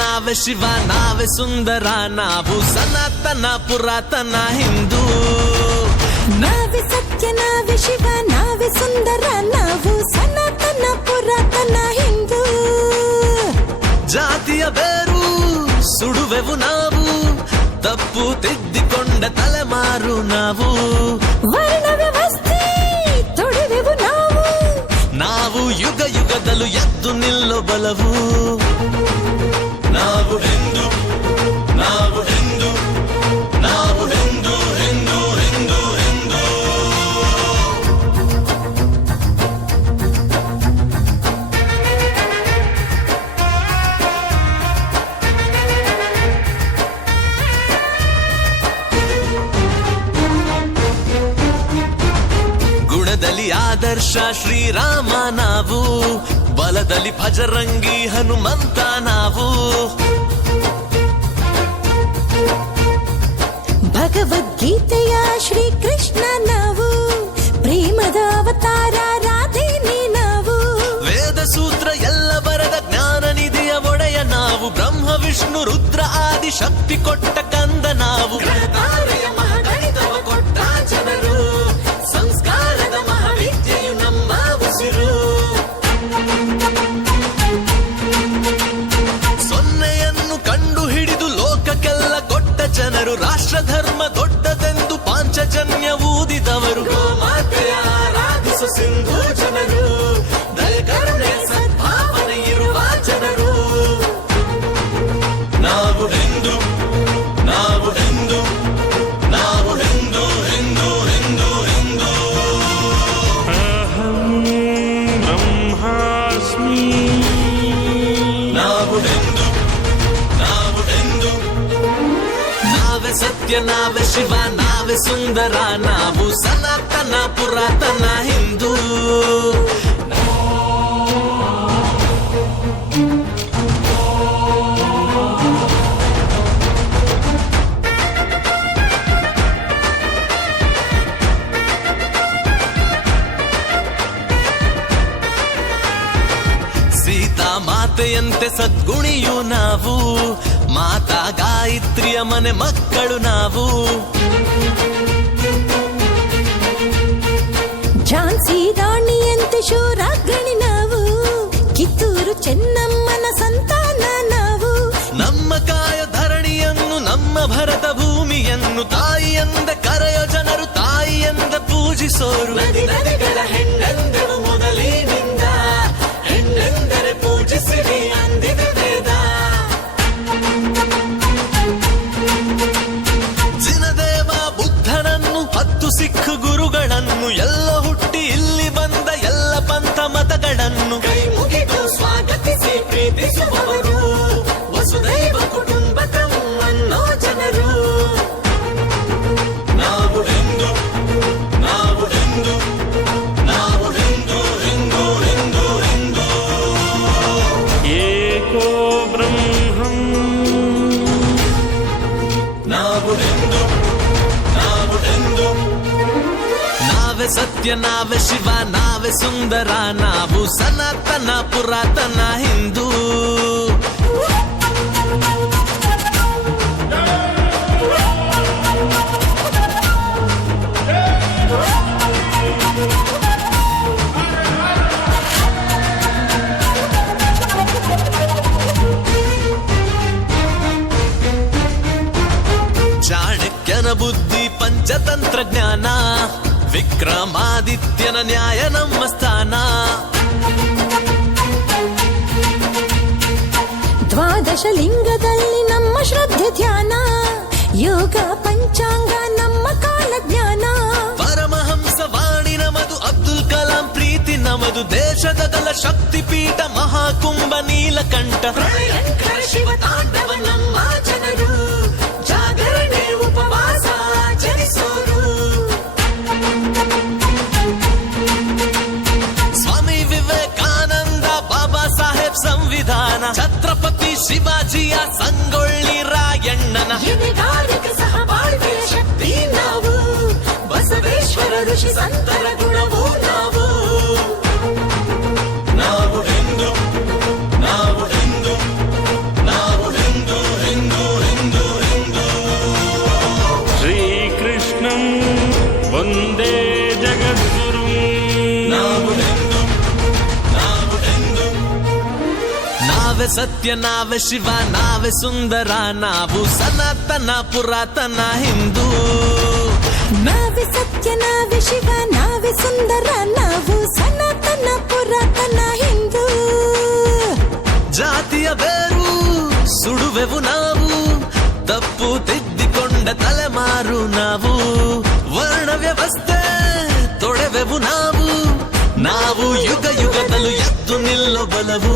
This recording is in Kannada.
ನಾವೇ ಶಿವ ನಾವೇ ಸುಂದರ ನಾವು ಸನಾತನ ಪುರಾತನ ಹಿಂದೂ. ನಾವೇ ಸತ್ಯ ನಾವೇ ಶಿವ ನಾವೇ ಸುಂದರ ನಾವು ಸನಾತನ ಪುರಾತನ ಹಿಂದೂ. ಜಾತಿಯ ಬೇರು ಸುಡುವೆವು ನಾವು ತಪ್ಪು ತಿದ್ದಿಕೊಂಡ ತಲೆಮಾರು ನಾವು. ವರ್ಣ ವ್ಯವಸ್ಥೆ ತೊಡೆವೆವು ನಾವು ಯುಗ ಯುಗದಲ್ಲೂ ಎದ್ದು ನಿಲ್ಲೋ ಬಲವು. ನಾವು ಹಿಂದೂ ನಾವು ಹಿಂದೂ ನಾವು ಹಿಂದೂ ಹಿಂದೂ ಹಿಂದೂ ಹಿಂದೂ. ಗುಣದಲ್ಲಿ ಆದರ್ಶ ಶ್ರೀರಾಮ ನಾವು ಬಲದಲ್ಲಿ ಭಜರಂಗಿ ಹನುಮಂತ ನಾವು. ಭಗವದ್ಗೀತೆಯ ಶ್ರೀಕೃಷ್ಣ ನಾವು ಪ್ರೇಮದ ಅವತಾರ ರಾಧೇನಿ ನಾವು. ವೇದ ಸೂತ್ರ ಎಲ್ಲ ಬರೆದ ಜ್ಞಾನ ನಿಧಿಯ ಒಡೆಯ ನಾವು ಬ್ರಹ್ಮ ವಿಷ್ಣು ರುದ್ರ ಆದಿ ಶಕ್ತಿ ಕೊಟ್ಟ ಕಂದ ನಾವು. ಮಹಾಗಣಿತವ ಕೊಟ್ಟ ಜನರು ಸಂಸ್ಕಾರದ ಮಹಾವಿದ್ಯೆಯು ನಮ್ಮ ಉಸಿರು. ಸೊನ್ನೆಯನ್ನು ಕಂಡು ಹಿಡಿದು ಲೋಕಕ್ಕೆಲ್ಲ ಕೊಟ್ಟ ಜನರು ರಾಷ್ಟ್ರ ಧರ್ಮ ದೊಡ್ಡದೆಂದು ಪಾಂಚಜನ್ಯ ಊದಿದವರು. ಗೋಮಾತೆಯ ಆರಾಧಿಸು ಸಿಂಧು ಜನರು ದಯೆ ಕರುಣೆ ಸದ್ಭಾವನೆ ಇರುವ ಜನರು. ನಾವು ಹಿಂದೂ ನಾವು ಹಿಂದೂ ನಾವು ಹಿಂದೂ ಹಿಂದೂ ಹಿಂದೂ ಹಿಂದೂ. ಅಹಂ ಬ್ರಹ್ಮಾಸ್ಮಿ. ನಾವು ಹಿಂದೂ ನಾವು ಹಿಂದೂ ನಾವೇ ಸತ್ಯ ನಾವೇ ಶಿವ ನಾವೇ ಸುಂದರ ನಾವು ಸನಾತನ ಪುರಾತನ ಹಿಂದೂ. ಸೀತಾ ಮಾತೆಯಂತೆ ಸದ್ಗುಣಿಯು ನಾವು ಮಾತಾ ಗಾಯತ್ರಿಯ ಮನೆ ಮಕ್ಕಳು ನಾವು. ಝಾನ್ಸಿ ರಾಣಿಯಂತೆ ಶೂರಾಗ್ರಣಿ ನಾವು ಕಿತ್ತೂರು ಚೆನ್ನಮ್ಮನ ಸಂತಾನ ನಾವು. ನಮ್ಮ ಕಾಯ ಧರಣಿಯನ್ನು ನಮ್ಮ ಭರತ ಭೂಮಿಯನ್ನು ತಾಯಿಯಂದ ಕರೆಯೋ ಜನರು ತಾಯಿಯಂದ ಪೂಜಿಸೋರು. ನದಿ ನದಿಗಳ ಹೆಣ್ಣೆಂದೆವು ಮೊದಲಿನಿಂದ ಹೆಣ್ಣೆಂದರೆ ಪೂಜಿಸಿರಿ ಅಂದಿದೆ ವೇದ. ಜಿನದೇವ ಬುದ್ಧನನ್ನು 10 ಸಿಖ್ ಗುರುಗಳನ್ನು ಎಲ್ಲ ಹುಟ್ಟಿ ಇಲ್ಲಿ ಬಂದ ಎಲ್ಲ ಪಂಥ ಮತಗಳನ್ನು ಕೈ ಮುಗಿದು ಸ್ವಾಗತಿಸಿ ಪ್ರೀತಿಸುವವರು ವಸುದೈವ ಕುಟುಂಬಕಂ ಅನ್ನೋ ಜನರು. ನಾವು ಹಿಂದೂ ನಾವು ಹಿಂದೂ ನಾವು ಹಿಂದೂ ಹಿಂದೂ ಹಿಂದೂ ಹಿಂದೂ. ಏಕೋ ಬ್ರಹ್ಮಂ. ನಾವು ಹಿಂದೂ ನಾವು ಹಿಂದೂ ನಾವೇ ಸತ್ಯ ನಾವೇ ಶಿವ ನಾವೇ ಸುಂದರ ನಾವು ಸನಾತನ ಪುರಾತನ ಹಿಂದೂ. ಚಾಣಕ್ಯನ ಬುದ್ಧಿ ಪಂಚತಂತ್ರಜ್ಞಾನ ವಿಕ್ರಮಾದಿತ್ಯನ ನ್ಯಾಯ ನಮ್ಮ ಸ್ಥಾನ. ದ್ವಾದಶ ಲಿಂಗದಲ್ಲಿ ನಮ್ಮ ಶ್ರದ್ಧೆ ಧ್ಯಾನ ಯೋಗ ಪಂಚಾಂಗ ನಮ್ಮ ಕಾಲ ಜ್ಞಾನ. ಪರಮಹಂಸ ವಾಣಿ ನಮದು ಅಬ್ದುಲ್ ಕಲಾಂ ಪ್ರೀತಿ ನಮದು ದೇಶದ ಶಕ್ತಿ ಪೀಠ ಮಹಾಕುಂಭ ನೀಲಕಂಠ. ಪ್ರಳಯಂಕರ ಶಿವ ತಾಂಡವ ನಮ್ಮ ಜನರು ಜಾಗರಣೆ ಉಪವಾಸ ಆಚರಿಸೋರು. ಸ್ವಾಮಿ ವಿವೇಕಾನಂದ ಬಾಬಾ ಸಾಹೇಬ್ ಸಂವಿಧಾನ ಛತ್ರಪತಿ ಶಿವಾಜಿಯ ಸಂಗೊಳ್ಳಿ ರಾಯಣ್ಣನ ಸಹಬಾಳ್ವೆಯ ಶಕ್ತಿ ನಾವು ಬಸವೇಶ್ವರ ಋಷಿ ಸಂತರ ಗುಣವೂ ನಾವು. ನಾವು ಹಿಂದೂ ನಾವು ಹಿಂದೂ ನಾವು ಸತ್ಯ ನಾವೇ ಶಿವ ನಾವೇ ಸುಂದರ ನಾವು ಸನಾತನ ಪುರಾತನ ಹಿಂದೂ ನಾವೇ ಸತ್ಯ ನಾವೇ ಶಿವ ನಾವೇ ಸುಂದರ ನಾವು ಸನಾತನ ಪುರಾತನ ಹಿಂದೂ ಜಾತಿಯ ಬೇರು ಸುಡುವೆವು ನಾವು ತಪ್ಪು ತಿದ್ದಿಕೊಂಡ ತಲೆಮಾರು ನಾವು ವರ್ಣ ವ್ಯವಸ್ಥೆ ತೊಡೆವೆವು ನಾವು ಯುಗ ಯುಗದಲ್ಲೂ ಎದ್ದು ನಿಲ್ಲೋ ಬಲವು